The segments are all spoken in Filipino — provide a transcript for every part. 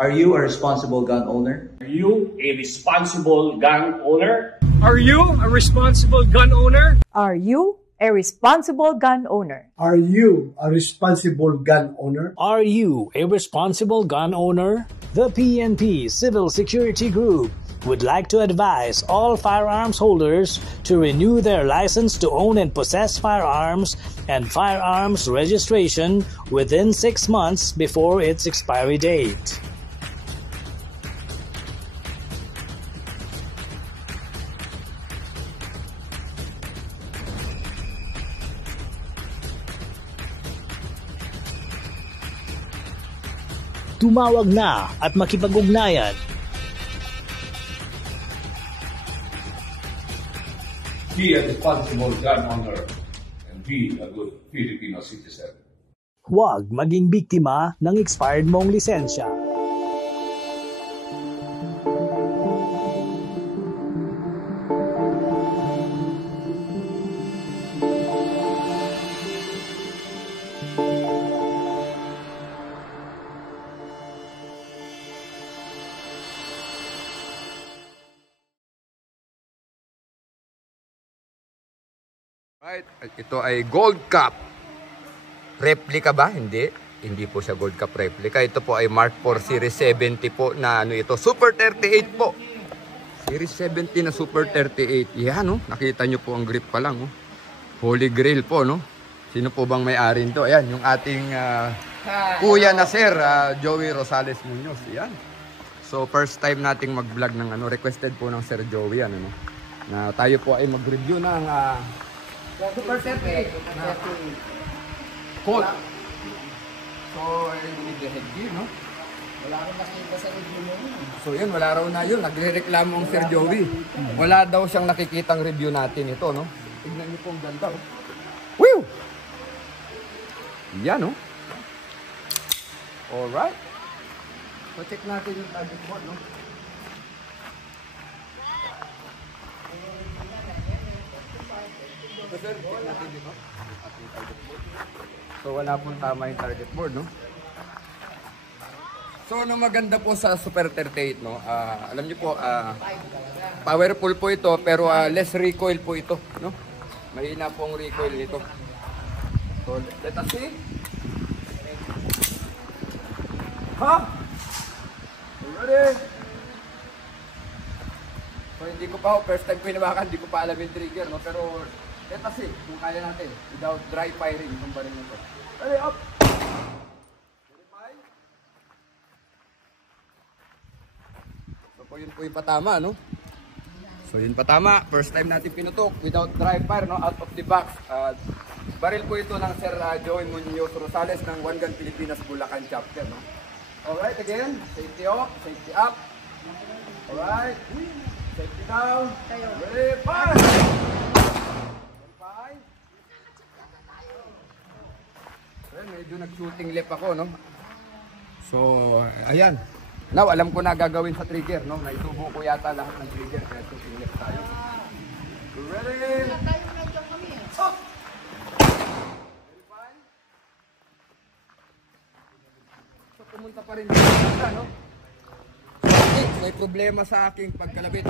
Are you a responsible gun owner? Are you a responsible gun owner? Are you a responsible gun owner? Are you a responsible gun owner? Are you a responsible gun owner? Are you a responsible gun owner? The PNP Civil Security Group would like to advise all firearms holders to renew their license to own and possess firearms and firearms registration within 6 months before its expiry date. Tumawag na at makipag-ugnayan. Be a responsible gun owner and be a good Filipino citizen. Huwag maging biktima ng expired mong lisensya. Right, ito ay Gold Cup. Replica ba? Hindi. Hindi po siya Gold Cup replica. Ito po ay Mark IV Series 70 po na ano ito. Super 38 po. Series 70 na Super 38. Yan, no? Nakita nyo po ang grip pa lang. Oh. Holy Grail po, no? Sino po bang may-ari nito? Ayan, yung ating kuya na sir, Joey Rosales Munoz. Yan. So, first time nating mag-vlog ng ano. Requested po ng Sir Joey. Ano, no? Na tayo po ay mag-review ng Super 38 na Colt. So, we need the headgear, no? Wala akong nakita sa review mo. So, yun, wala raw na yun. Nagre-reklamo ang Sir Joey. Wala daw siyang nakikitang review natin ito, no? Tignan niyo po ang ganda, oh. Woo! Yan, no? Alright. So, check natin yung target board, no? So, sir, check natin dito. So, wala pong tama yung target board, no? So, ano maganda po sa Super 38, no? Alam niyo po, powerful po ito, pero less recoil po ito, no? Mahina po ang recoil nito. So, let us see. Ha? Ready? So, hindi ko pa, first time ko hinawakan, hindi ko pa alam yung trigger, no? Pero, let us see kung kaya natin without dry firing itong baril nito. Ready, up! So yun po yung patama, no? So yun patama, first time natin pinutok without dry fire, no? Out of the box. Baril po ito ng Sir Joey Munoz Rosales ng One Gun Pilipinas Bulacan chapter, no? Alright, again, safety off, safety up. Alright, safety down. Ready, fire! Medyo nag-shooting lip ako, no? So, ayan. Now, alam ko na gagawin sa trigger, no? Naitubo ko yata lahat ng trigger, kaya shooting lip tayo. Ready? Oh! So, pumunta pa rin dito, no? Okay, may problema sa aking pagkalabit.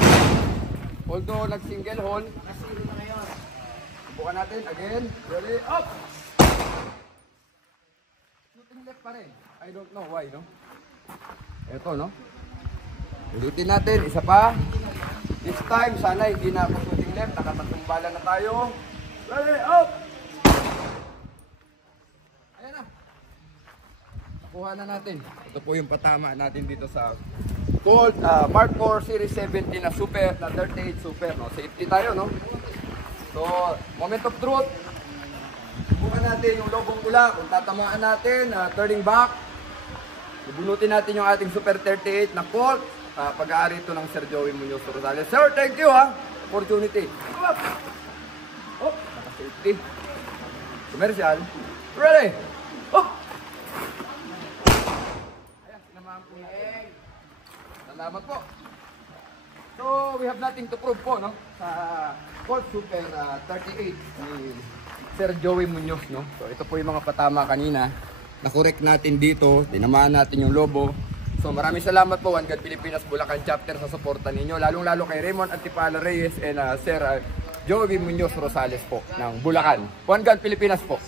Although, nag-single hole. Nakasiro na ngayon. Subukan natin, again. Ready? Up! Left pa rin. I don't know why, no? Ito, no? Ulitin natin. Isa pa. This time, sana hindi na ako shooting left. Nakatatlong bala na tayo. Ready, up! Ayan na. Nakuha na natin. Ito po yung patama natin dito sa Colt Mark IV Series 70 na Super, na 38 Super, no? Safety tayo, no? So, moment of truth. Subukan natin yung lobong pula, kung tatamaan natin, turning back. Bubunutin natin yung ating Super 38 na Colt. Pag-aari ito ng Sir Joey Munoz Rosales. Sir, thank you, ha. Opportunity. Oh, naka-safety. Commercial. Ready. Oh. Ayan, sinamahan po natin. Salamat po. So, we have nothing to prove po, no? Sa Colt Super 38 ni Sir Joey Munoz, no? So ito po yung mga patama kanina. Na-correct natin dito, tinamaan natin yung lobo. So maraming salamat po One Gun Pilipinas Bulacan Chapter sa suporta ninyo, lalong-lalo kay Raymond Antipala Reyes and Sir Joey Muñoz Rosales po ng Bulacan. One Gun Pilipinas po.